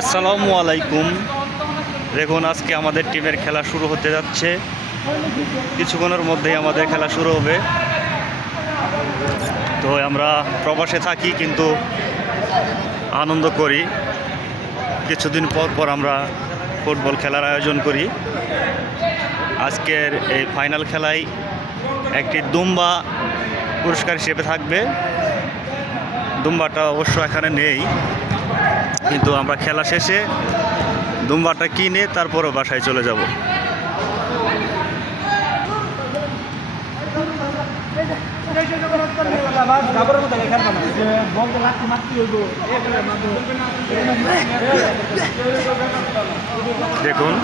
আসসালামু আলাইকুম। দেখুন আজকে আমাদের টিমের খেলা শুরু হতে যাচ্ছে। কিছুক্ষণের মধ্যেই আমাদের খেলা শুরু হবে। তো আমরা প্রবাসে থাকি কিন্তু আনন্দ করি। কিছুদিন পর পর আমরা ফুটবল খেলার আয়োজন করি। আজকের এই ফাইনাল খেলায় একটি দুম্বা পুরস্কার হিসেবে থাকবে। দুম্বাটা অবশ্য এখানে নেই, কিন্তু আমরা খেলা শেষে দুম্বাটা কিনে তারপরও বাসায় চলে যাব। দেখুন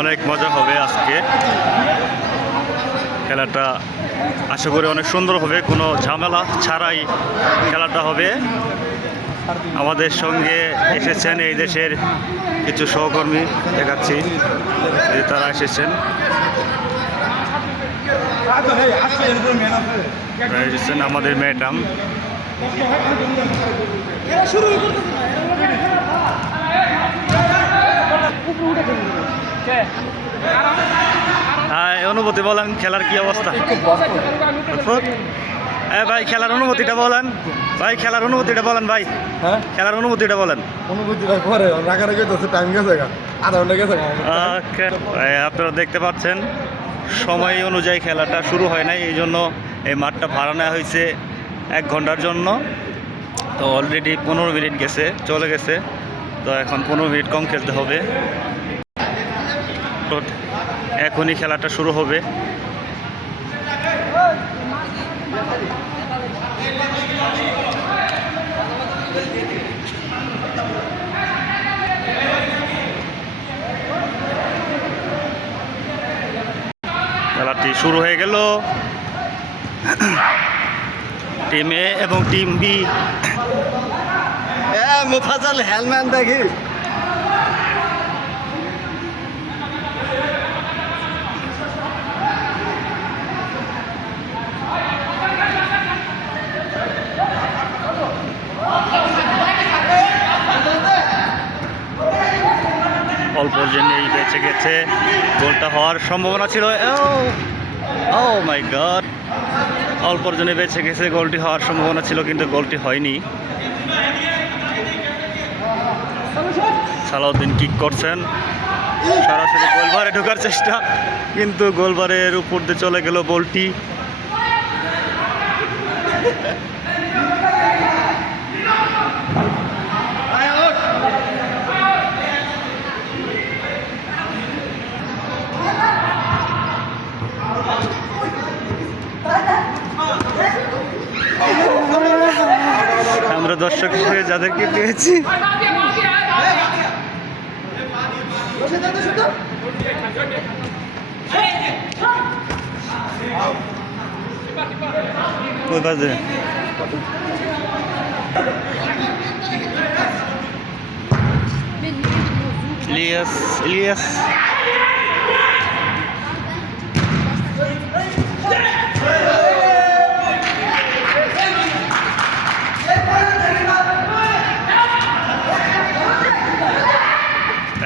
অনেক মজা হবে আজকে খেলাটা। আশা করি অনেক সুন্দর হবে, কোনো ঝামেলা ছাড়াই খেলাটা হবে। আমাদের সঙ্গে এসেছেন এই দেশের কিছু সহকর্মী, দেখাচ্ছি যে তারা এসেছেন। আমাদের ম্যাডাম অনুভূতি বলেন, খেলার কি অবস্থা? ভাই খেলার অনুভূতিটা বলেন। ভাই খেলার অনুভূতিটা বলেন। ভাই হ্যাঁ, খেলার অনুভূতিটা বলেন। অনুভূতিটা পরে রাগারাগি তো টাইম গেছে, আধা ঘন্টা গেছে। আপনারা দেখতে পাচ্ছেন সময় অনুযায়ী খেলাটা শুরু হয় নাই, এই জন্য এই মাঠটা ভাড়া নেওয়া হয়েছে 1 ঘন্টার জন্য। তো অলরেডি 15 মিনিট চলে গেছে। তো এখন 15 মিনিট কম খেলতে হবে। তো এখনই খেলাটা শুরু হবে। খেলাটি শুরু হয়ে গেল। টিম এ এবং টিম বি। মুফাজাল হেলম্যান দেখি অল্প জন্যই বেঁচে গেছে। গোলটা হওয়ার সম্ভাবনা ছিল। ও মাই গড, অল্পর জন্য বেঁচে গেছে। গোলটি হওয়ার সম্ভাবনা ছিল কিন্তু গোলটি হয়নি। সালাউদ্দিন কিক করছেন, সরাসরি গোলবারে ঢোকার চেষ্টা, কিন্তু গোলবারের উপর দিয়ে চলে গেল বলটি। আমরা দর্শক হিসেবে যাদেরকে পেয়েছি ওই পাশে ইলিয়াস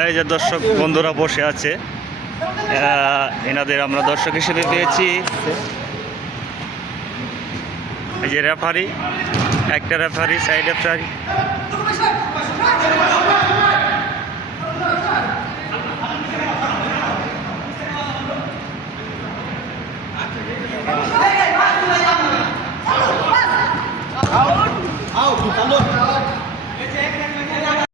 এই যে দর্শক বন্ধুরা বসে আছে, এনাদের আমরা দর্শক হিসেবে পেয়েছি। এই যে রেফারি, একটা রেফারি, সাইড রেফারি।